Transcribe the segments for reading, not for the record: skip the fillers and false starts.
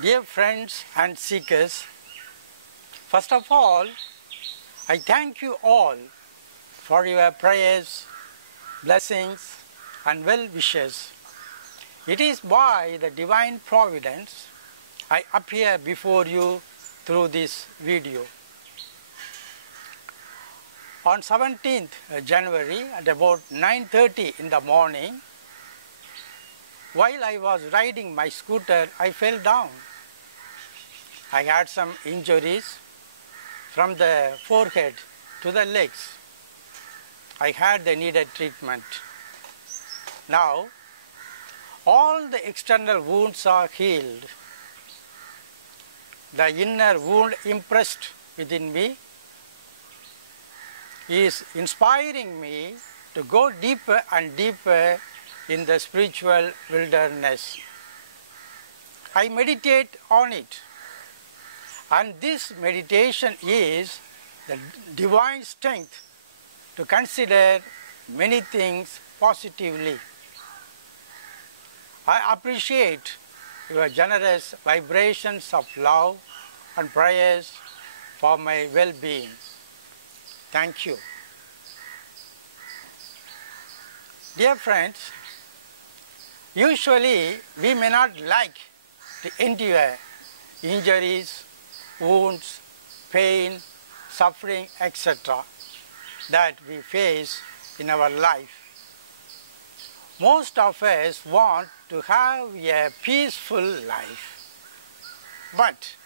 Dear friends and seekers, first of all, I thank you all for your prayers, blessings and well wishes. It is by the divine providence I appear before you through this video. On 17th January at about 9:30 in the morning, while I was riding my scooter, I fell down. I had some injuries from the forehead to the legs. I had the needed treatment. Now, all the external wounds are healed. The inner wound impressed within me is inspiring me to go deeper and deeper in the spiritual wilderness. I meditate on it, and this meditation is the divine strength to consider many things positively. I appreciate your generous vibrations of love and prayers for my well-being. Thank you. Dear friends, usually we may not like to endure injuries, wounds, pain, suffering, etc. that we face in our life. Most of us want to have a peaceful life. But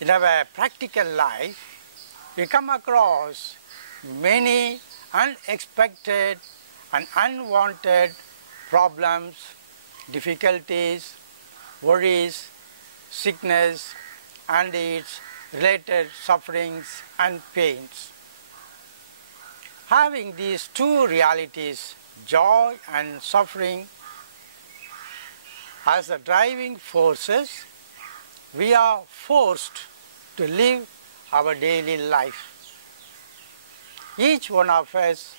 in our practical life, we come across many unexpected and unwanted problems, difficulties, worries, sickness, and its related sufferings and pains. Having these two realities, joy and suffering, as the driving forces, we are forced to live our daily life. Each one of us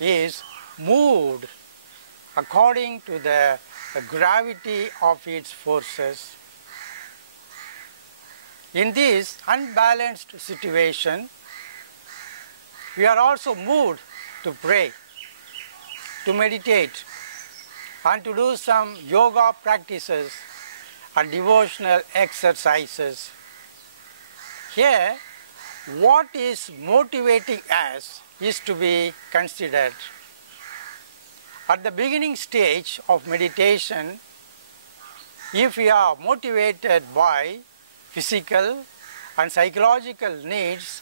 is moved according to the gravity of its forces. In this unbalanced situation, we are also moved to pray, to meditate, and to do some yoga practices and devotional exercises. Here, what is motivating us is to be considered. At the beginning stage of meditation, if we are motivated by physical and psychological needs,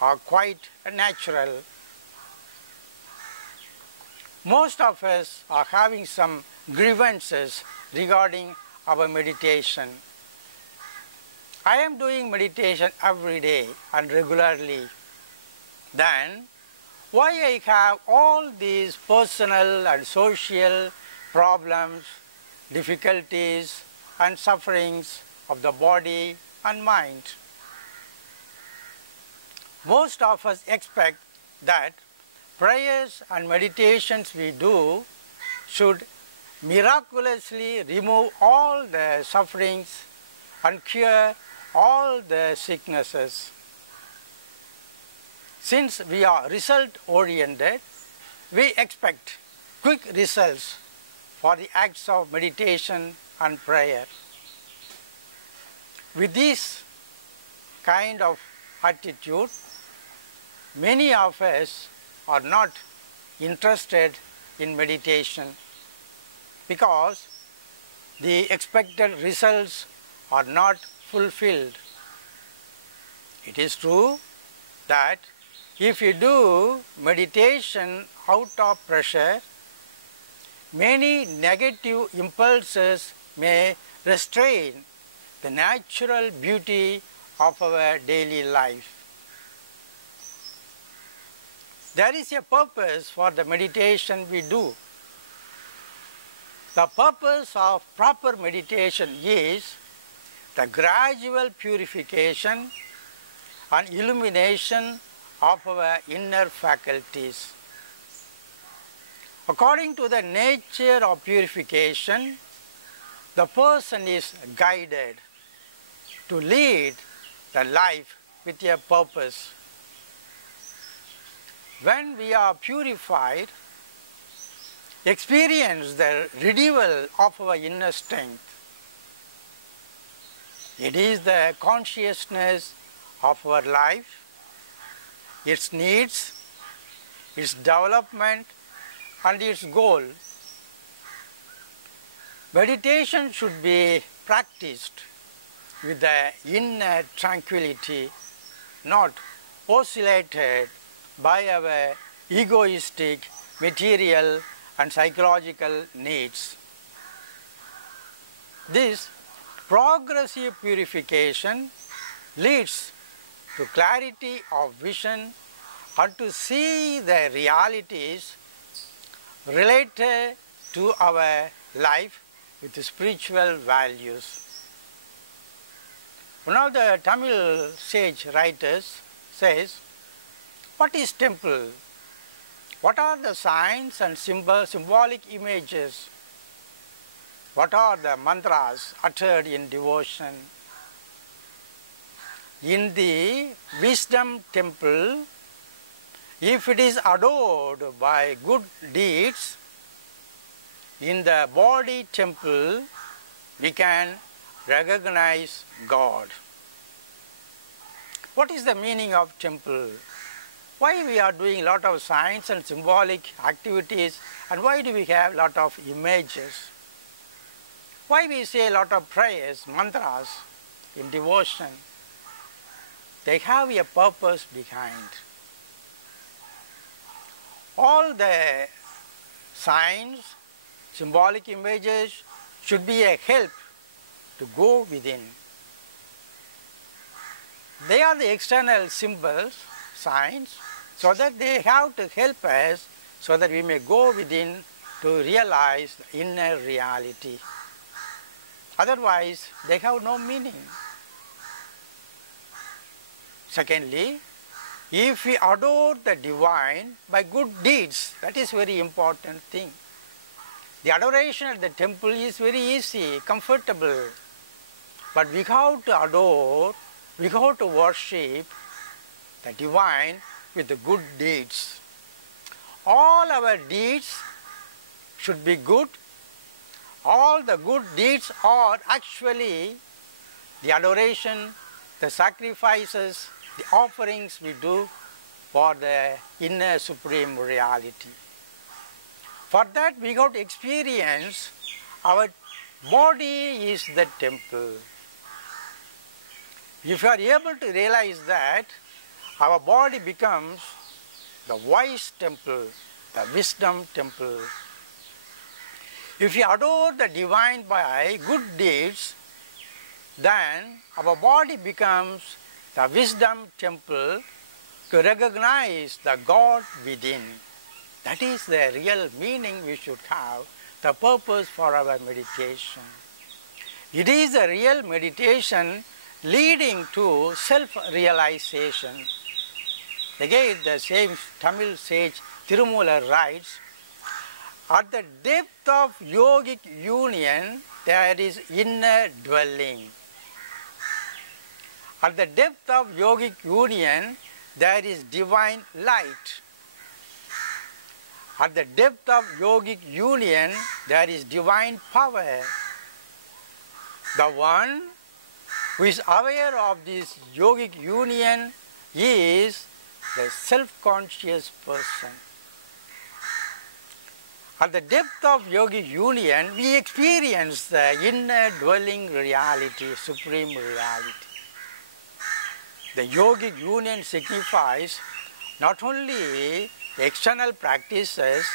are quite natural. Most of us are having some grievances regarding our meditation. I am doing meditation every day and regularly. Then, why I have all these personal and social problems, difficulties and sufferings of the body and mind? Most of us expect that prayers and meditations we do should miraculously remove all the sufferings and cure all the sicknesses. Since we are result-oriented, we expect quick results for the acts of meditation and prayer. With this kind of attitude, many of us are not interested in meditation because the expected results are not fulfilled. It is true that if you do meditation out of pressure, many negative impulses may restrain the natural beauty of our daily life. There is a purpose for the meditation we do. The purpose of proper meditation is the gradual purification and illumination of our inner faculties. According to the nature of purification, the person is guided to lead the life with a purpose. When we are purified, experience the renewal of our inner strength. It is the consciousness of our life, its needs, its development, and its goal. Meditation should be practiced with the inner tranquility, not oscillated by our egoistic, material, and psychological needs. This progressive purification leads to clarity of vision and to see the realities related to our life with spiritual values. One of the Tamil sage writers says, "What is temple? What are the signs and symbolic images? What are the mantras uttered in devotion? In the wisdom temple, if it is adored by good deeds, in the body temple, we can recognize God." What is the meaning of temple? Why we are doing a lot of signs and symbolic activities, and why do we have a lot of images? Why we say a lot of prayers, mantras in devotion? They have a purpose behind. All the signs, symbolic images should be a help to go within. They are the external symbols, signs, so that they have to help us so that we may go within to realize the inner reality. Otherwise, they have no meaning. Secondly, if we adore the divine by good deeds, that is very important thing. The adoration at the temple is very easy, comfortable. But we have to adore, we have to worship the divine with the good deeds. All our deeds should be good. All the good deeds are actually the adoration, the sacrifices, the offerings we do for the inner supreme reality. For that we have to experience our body is the temple. If you are able to realize that, our body becomes the wise temple, the wisdom temple. If we adore the divine by good deeds, then our body becomes the wisdom temple to recognize the God within. That is the real meaning we should have, the purpose for our meditation. It is a real meditation leading to self-realization. Again, the same Tamil sage Tirumular writes, "At the depth of yogic union, there is inner dwelling. At the depth of yogic union, there is divine light. At the depth of yogic union, there is divine power. The one who is aware of this yogic union is the self-conscious person. At the depth of yogic union, we experience the inner dwelling reality, supreme reality. The yogic union signifies not only external practices,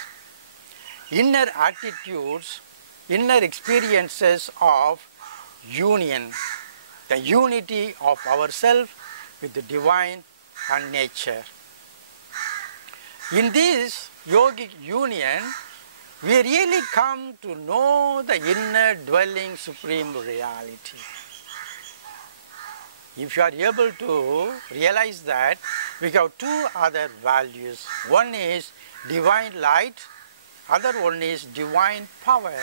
inner attitudes, inner experiences of union, the unity of ourselves with the divine and nature. In this yogic union, we really come to know the inner dwelling supreme reality. If you are able to realize that, we have two other values. One is divine light, other one is divine power.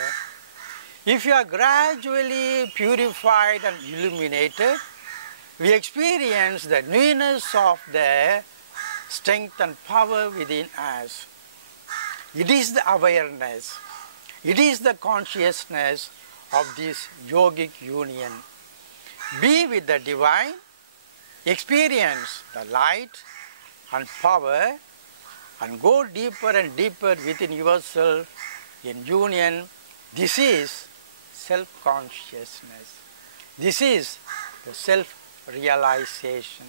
If you are gradually purified and illuminated, we experience the newness of the strength and power within us. It is the awareness, it is the consciousness of this yogic union. Be with the divine, experience the light and power, and go deeper and deeper within yourself in union. This is self-consciousness. This is the self-realization.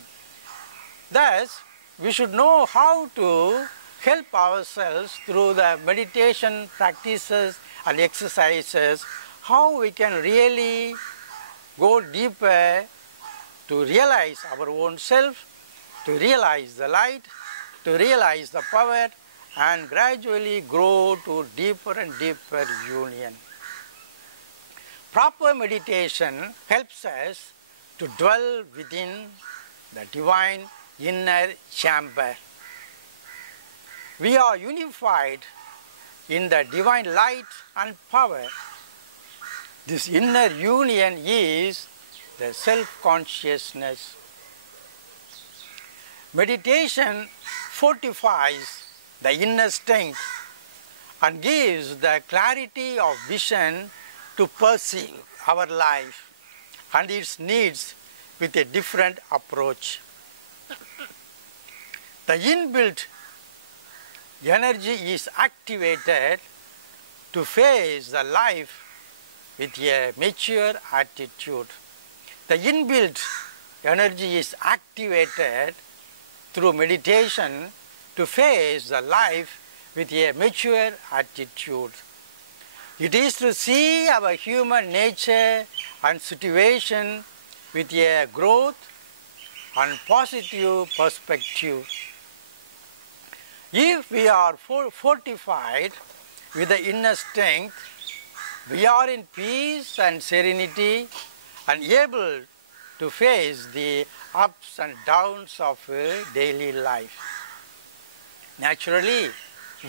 Thus, we should know how to help ourselves through the meditation practices and exercises, how we can really go deeper to realize our own self, to realize the light, to realize the power, and gradually grow to deeper and deeper union. Proper meditation helps us to dwell within the divine inner chamber. We are unified in the divine light and power. This inner union is the self-consciousness. Meditation fortifies the inner strength and gives the clarity of vision to perceive our life and its needs with a different approach. The inbuilt energy is activated to face the life with a mature attitude. The inbuilt energy is activated through meditation to face the life with a mature attitude. It is to see our human nature and situation with a growth and positive perspective. If we are fortified with the inner strength, we are in peace and serenity and able to face the ups and downs of daily life. Naturally,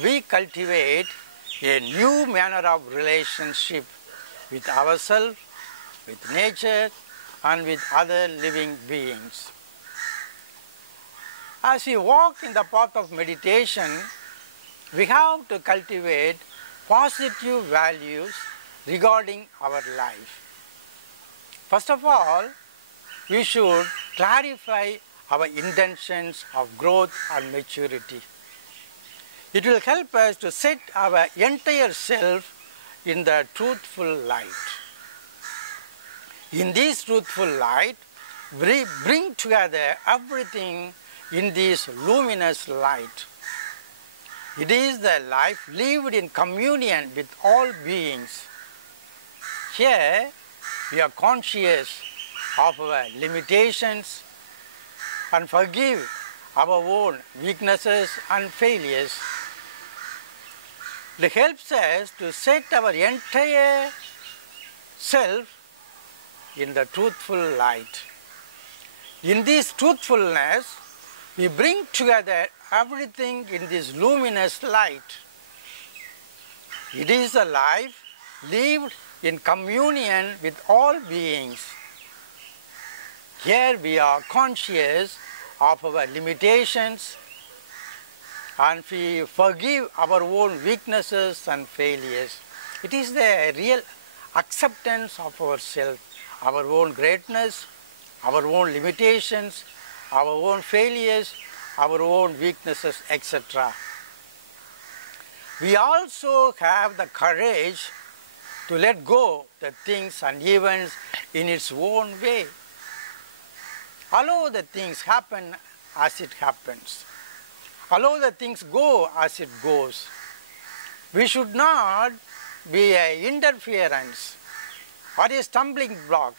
we cultivate a new manner of relationship with ourselves, with nature, and with other living beings. As we walk in the path of meditation, we have to cultivate positive values regarding our life. First of all, we should clarify our intentions of growth and maturity. It will help us to set our entire self in the truthful light. In this truthful light, we bring together everything in this luminous light. It is the life lived in communion with all beings. Here, we are conscious of our limitations and forgive our own weaknesses and failures. It helps us to set our entire self in the truthful light. In this truthfulness, we bring together everything in this luminous light. It is a life lived in communion with all beings. Here we are conscious of our limitations and we forgive our own weaknesses and failures. It is the real acceptance of ourselves, our own greatness, our own limitations, our own failures, our own weaknesses, etc. We also have the courage to let go the things and events in its own way. Allow the things happen as it happens. Allow the things go as it goes. We should not be an interference or a stumbling block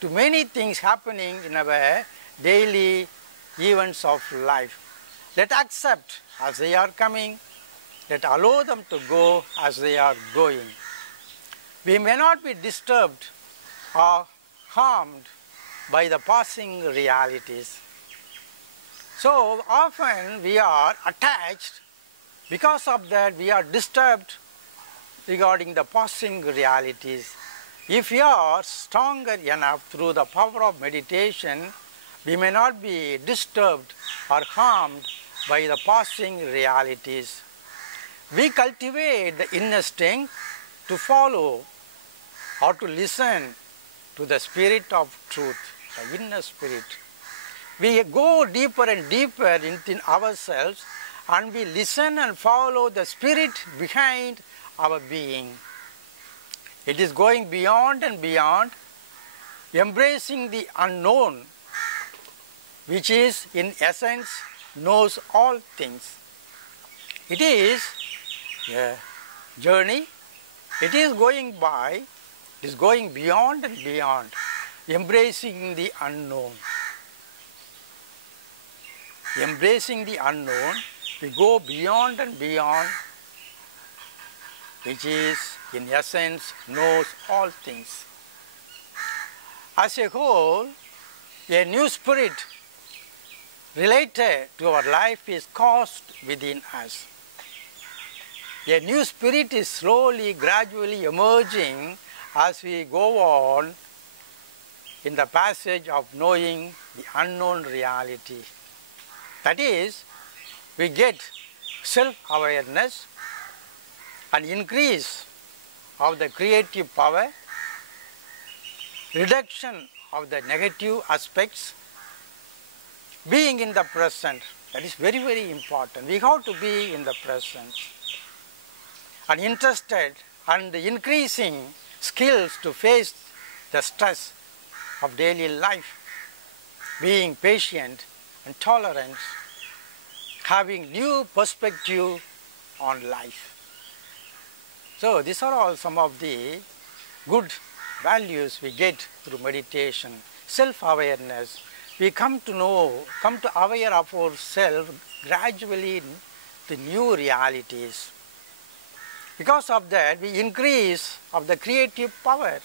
to many things happening in our daily events of life. Let accept as they are coming. Let allow them to go as they are going. We may not be disturbed or harmed by the passing realities. So often we are attached. Because of that, we are disturbed regarding the passing realities. If we are stronger enough through the power of meditation, we may not be disturbed or harmed by the passing realities. We cultivate the inner strength to follow or to listen to the spirit of truth, the inner spirit. We go deeper and deeper within ourselves and we listen and follow the spirit behind our being. It is going beyond and beyond, embracing the unknown, which is in essence knows all things. It is a journey, it is going beyond and beyond, embracing the unknown. Embracing the unknown, we go beyond and beyond, which is in essence knows all things. As a whole, a new spirit related to our life is caused within us. A new spirit is slowly, gradually emerging as we go on in the passage of knowing the unknown reality. That is, we get self-awareness, an increase of the creative power, reduction of the negative aspects, being in the present. That is very, very important. We have to be in the present. And interested and increasing skills to face the stress of daily life, being patient and tolerant, having new perspective on life. So these are all some of the good values we get through meditation. Self-awareness. We come to aware of ourselves gradually to new realities. Because of that, we increase of the creative power.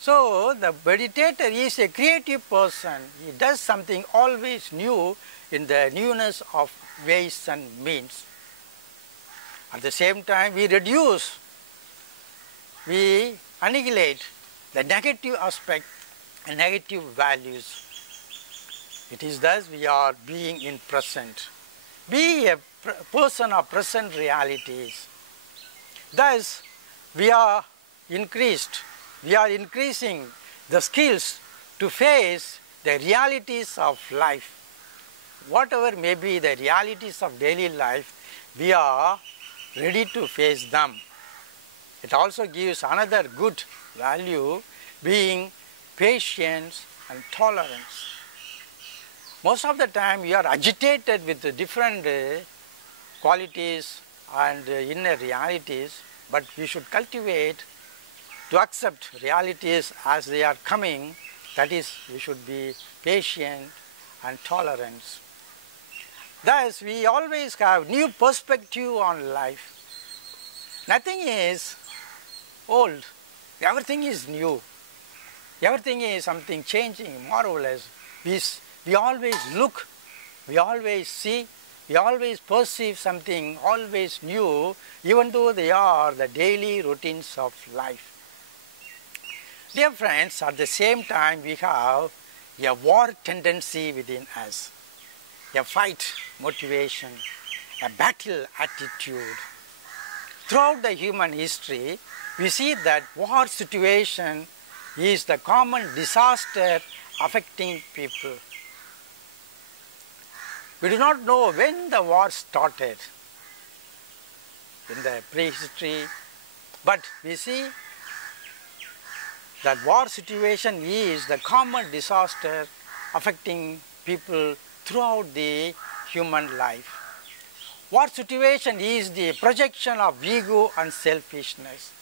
So the meditator is a creative person. He does something always new in the newness of ways and means. At the same time, we annihilate the negative aspect and negative values. It is thus we are being in present. Be a person of present realities. Thus, we are increasing the skills to face the realities of life. Whatever may be the realities of daily life, we are ready to face them. It also gives another good value, being patience and tolerance. Most of the time, we are agitated with the different qualities and inner realities, but we should cultivate to accept realities as they are coming. That is, we should be patient and tolerant. Thus, we always have new perspective on life. Nothing is old. Everything is new. Everything is something changing, marvelous. We always look, we always see, we always perceive something always new, even though they are the daily routines of life. Dear friends, at the same time we have a war tendency within us, a fight motivation, a battle attitude. Throughout the human history, we see that war situation is the common disaster affecting people. We do not know when the war started in the prehistory, but we see that war situation is the common disaster affecting people throughout the human life. War situation is the projection of ego and selfishness.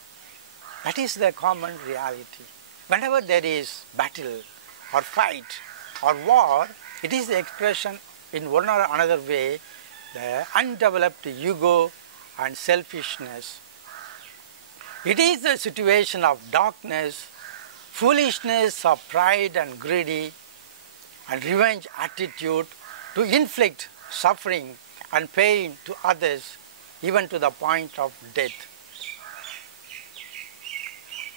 That is the common reality. Whenever there is battle or fight or war, it is the expression in one or another way, the undeveloped ego and selfishness. It is the situation of darkness, foolishness of pride and greedy, and revenge attitude to inflict suffering and pain to others, even to the point of death.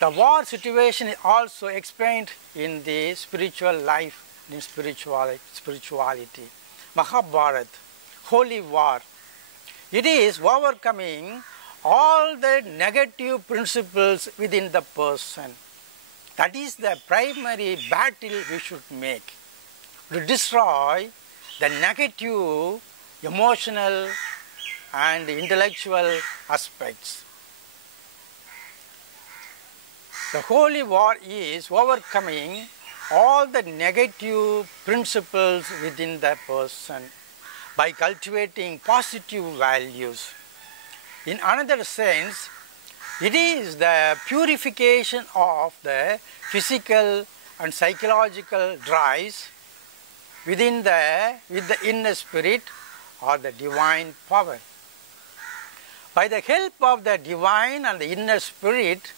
The war situation is also explained in the spiritual life, in spirituality. Mahabharata, holy war. It is overcoming all the negative principles within the person. That is the primary battle we should make, to destroy the negative emotional and intellectual aspects. The holy war is overcoming all the negative principles within the person by cultivating positive values. In another sense, it is the purification of the physical and psychological drives with the inner spirit or the divine power. By the help of the divine and the inner spirit,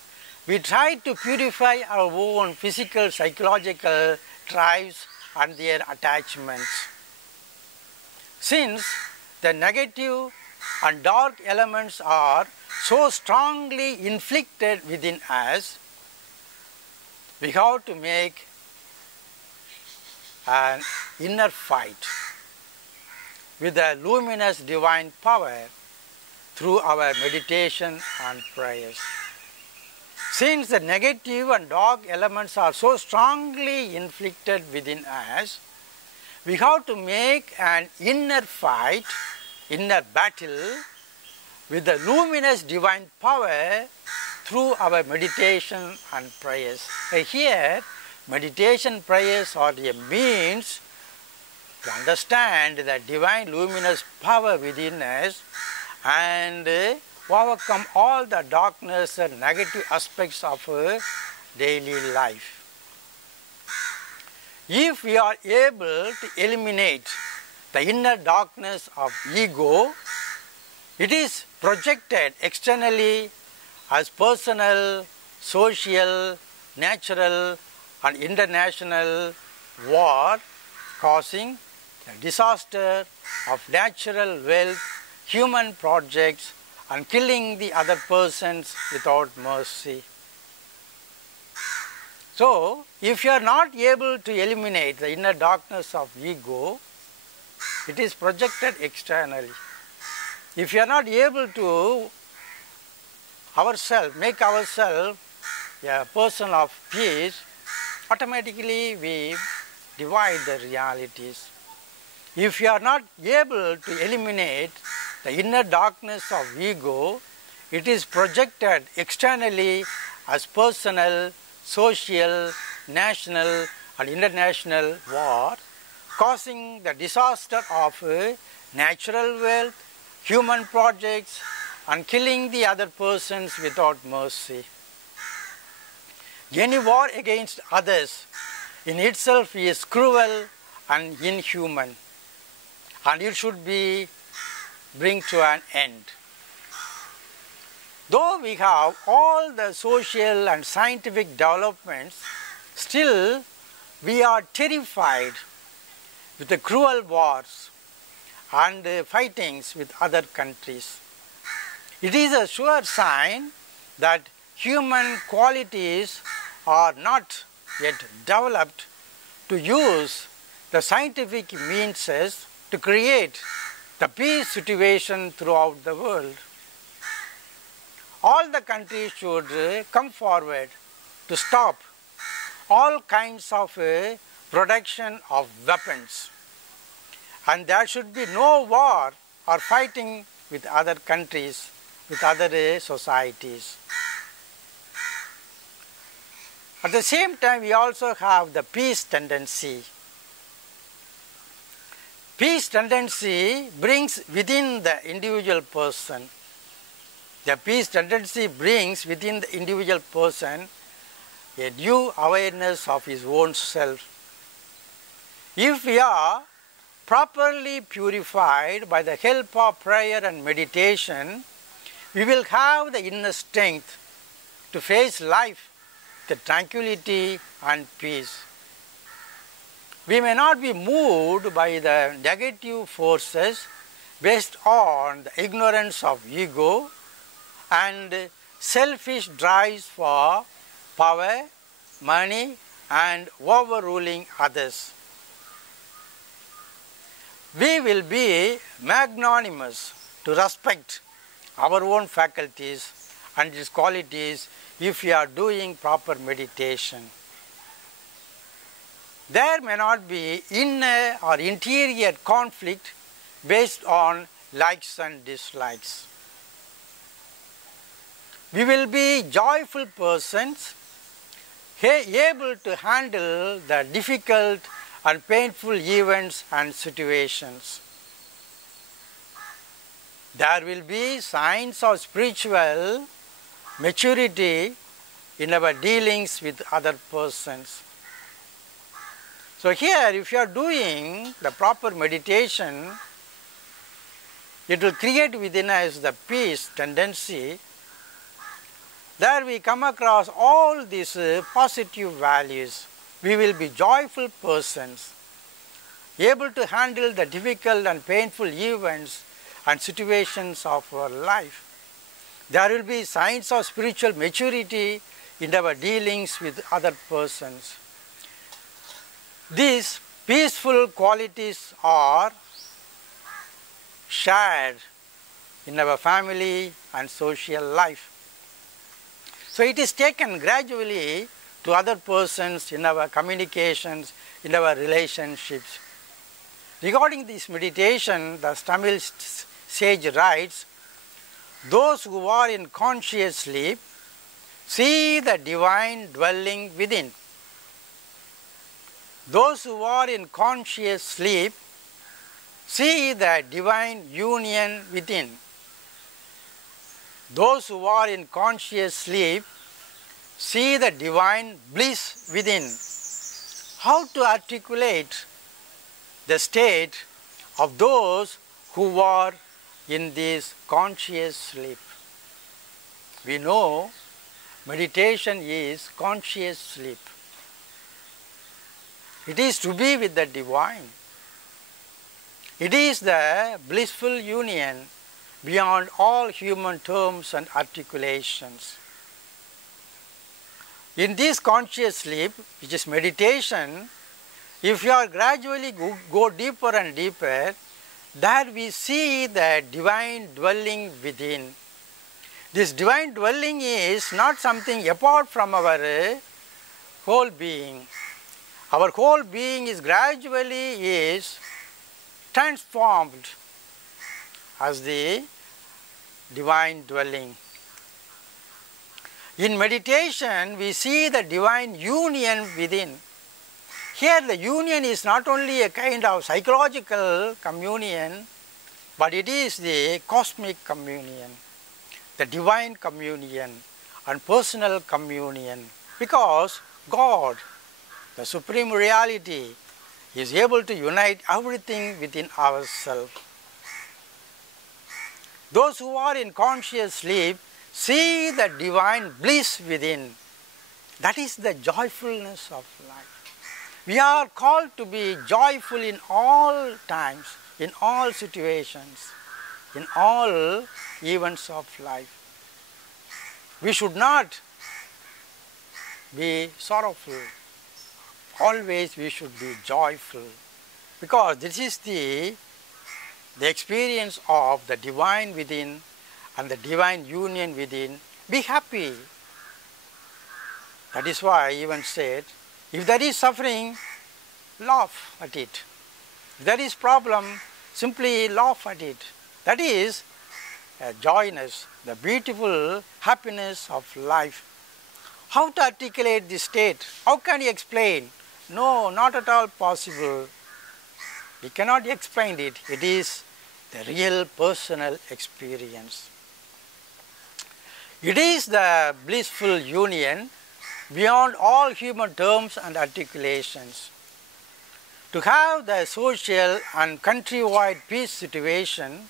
we try to purify our own physical, psychological drives and their attachments. Since the negative and dark elements are so strongly inflicted within us, we have to make an inner fight with the luminous divine power through our meditation and prayers. Since the negative and dark elements are so strongly inflicted within us, we have to make an inner fight, inner battle with the luminous divine power through our meditation and prayers. Here, meditation prayers are a means to understand the divine luminous power within us and overcome all the darkness and negative aspects of daily life. If we are able to eliminate the inner darkness of ego, it is projected externally as personal, social, natural and international war, causing the disaster of natural wealth, human projects, and killing the other persons without mercy. So, if you are not able to eliminate the inner darkness of ego, it is projected externally. If you are not able to make ourselves a person of peace, automatically we divide the realities. If you are not able to eliminate the inner darkness of ego, it is projected externally as personal, social, national and international war, causing the disaster of natural wealth, human projects and killing the other persons without mercy. Any war against others in itself is cruel and inhuman, and it should be bring to an end. Though we have all the social and scientific developments, still we are terrified with the cruel wars and fightings with other countries. It is a sure sign that human qualities are not yet developed to use the scientific means to create the peace situation throughout the world. All the countries should come forward to stop all kinds of production of weapons, and there should be no war or fighting with other countries, with other societies. At the same time, we also have the peace tendency. Peace tendency brings within the individual person. The peace tendency brings within the individual person a due awareness of his own self. If we are properly purified by the help of prayer and meditation, we will have the inner strength to face life with tranquility and peace. We may not be moved by the negative forces based on the ignorance of ego and selfish drives for power, money, and overruling others. We will be magnanimous to respect our own faculties and its qualities if we are doing proper meditation. There may not be inner or interior conflict based on likes and dislikes. We will be joyful persons, able to handle the difficult and painful events and situations. There will be signs of spiritual maturity in our dealings with other persons. So here, if you are doing the proper meditation, it will create within us the peace tendency. There we come across all these positive values. We will be joyful persons, able to handle the difficult and painful events and situations of our life. There will be signs of spiritual maturity in our dealings with other persons. These peaceful qualities are shared in our family and social life. So it is taken gradually to other persons in our communications, in our relationships. Regarding this meditation, the Tamil sage writes, "Those who are in conscious sleep see the divine dwelling within. Those who are in conscious sleep see the divine union within. Those who are in conscious sleep see the divine bliss within." How to articulate the state of those who are in this conscious sleep? We know meditation is conscious sleep. It is to be with the divine. It is the blissful union beyond all human terms and articulations. In this conscious sleep, which is meditation, if you are gradually go deeper and deeper, there we see the divine dwelling within. This divine dwelling is not something apart from our whole being. Our whole being is gradually transformed as the divine dwelling. In meditation, we see the divine union within. Here the union is not only a kind of psychological communion, but it is the cosmic communion, the divine communion and personal communion, because God, the supreme reality, is able to unite everything within ourselves. Those who are in conscious sleep see the divine bliss within. That is the joyfulness of life. We are called to be joyful in all times, in all situations, in all events of life. We should not be sorrowful. Always we should be joyful, because this is the experience of the divine within and the divine union within. Be happy. That is why I even said, if there is suffering, laugh at it. If there is problem, simply laugh at it. That is joyness, the beautiful happiness of life. How to articulate this state? How can you explain? No, not at all possible. We cannot explain it. It is the real personal experience. It is the blissful union beyond all human terms and articulations. To have the social and countrywide peace situation,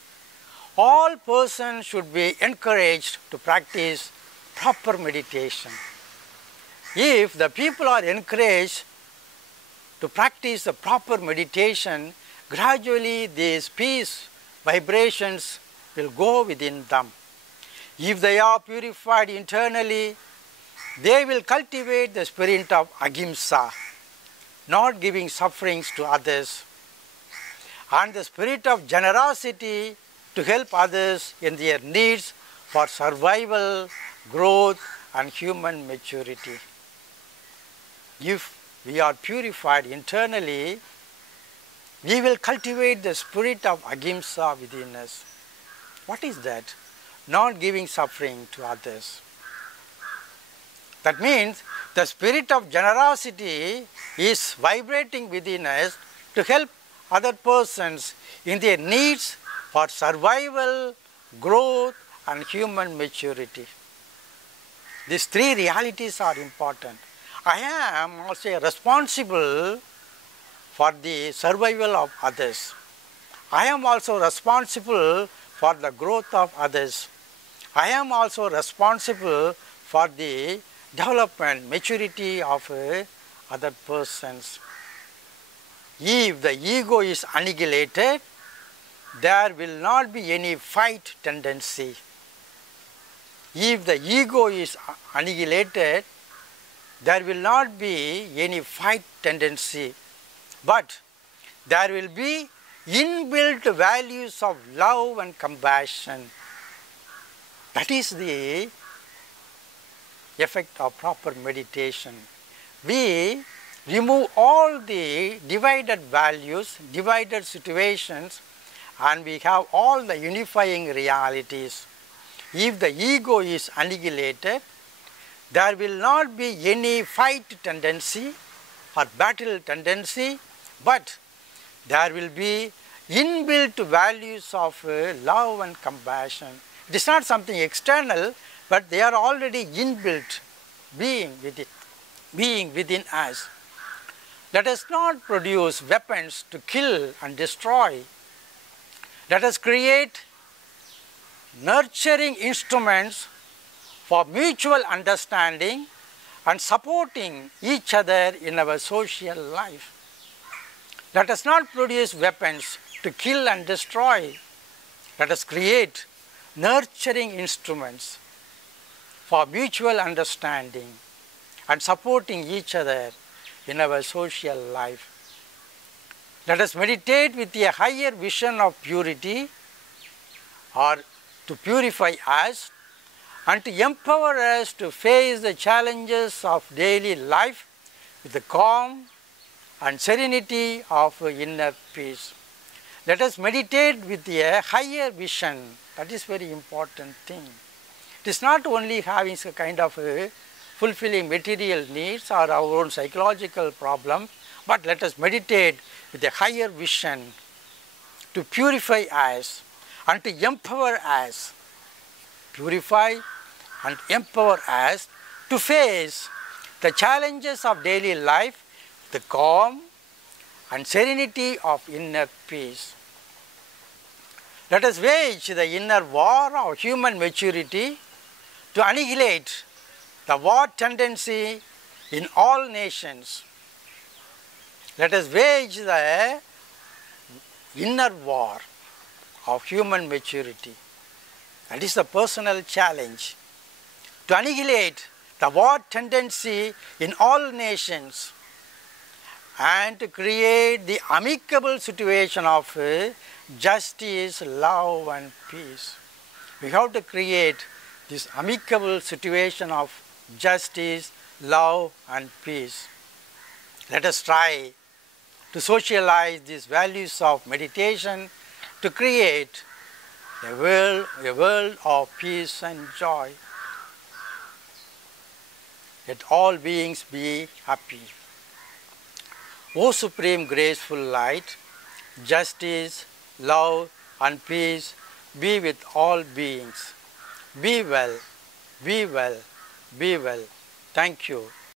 all persons should be encouraged to practice proper meditation. If the people are encouraged to practice the proper meditation, gradually these peace vibrations will go within them. If they are purified internally, they will cultivate the spirit of ahimsa, not giving sufferings to others, and the spirit of generosity to help others in their needs for survival, growth, and human maturity. If we are purified internally, we will cultivate the spirit of ahimsa within us. What is that? Not giving suffering to others. That means the spirit of generosity is vibrating within us to help other persons in their needs for survival, growth, and human maturity. These three realities are important. I am also responsible for the survival of others. I am also responsible for the growth of others. I am also responsible for the development, maturity of other persons. If the ego is annihilated, there will not be any fight tendency. If the ego is annihilated, there will not be any fight tendency, but there will be inbuilt values of love and compassion. That is the effect of proper meditation. We remove all the divided values, divided situations, and we have all the unifying realities. If the ego is annihilated, there will not be any fight tendency or battle tendency, but there will be inbuilt values of love and compassion. It is not something external, but they are already inbuilt, being within us. Let us not produce weapons to kill and destroy. Let us create nurturing instruments for mutual understanding and supporting each other in our social life. Let us not produce weapons to kill and destroy. Let us create nurturing instruments for mutual understanding and supporting each other in our social life. Let us meditate with a higher vision of purity, or to purify us and to empower us to face the challenges of daily life with the calm and serenity of inner peace. Let us meditate with a higher vision. That is very important thing. It is not only having a kind of fulfilling material needs or our own psychological problems, but let us meditate with a higher vision to purify us and to empower us. Purify and empower us to face the challenges of daily life, the calm and serenity of inner peace. Let us wage the inner war of human maturity to annihilate the war tendency in all nations. Let us wage the inner war of human maturity. That is the personal challenge, to annihilate the war tendency in all nations and to create the amicable situation of justice, love and peace. We have to create this amicable situation of justice, love and peace. Let us try to socialize these values of meditation to create a world of peace and joy. Let all beings be happy. O Supreme Graceful Light, justice, love and peace be with all beings. Be well, be well, be well. Thank you.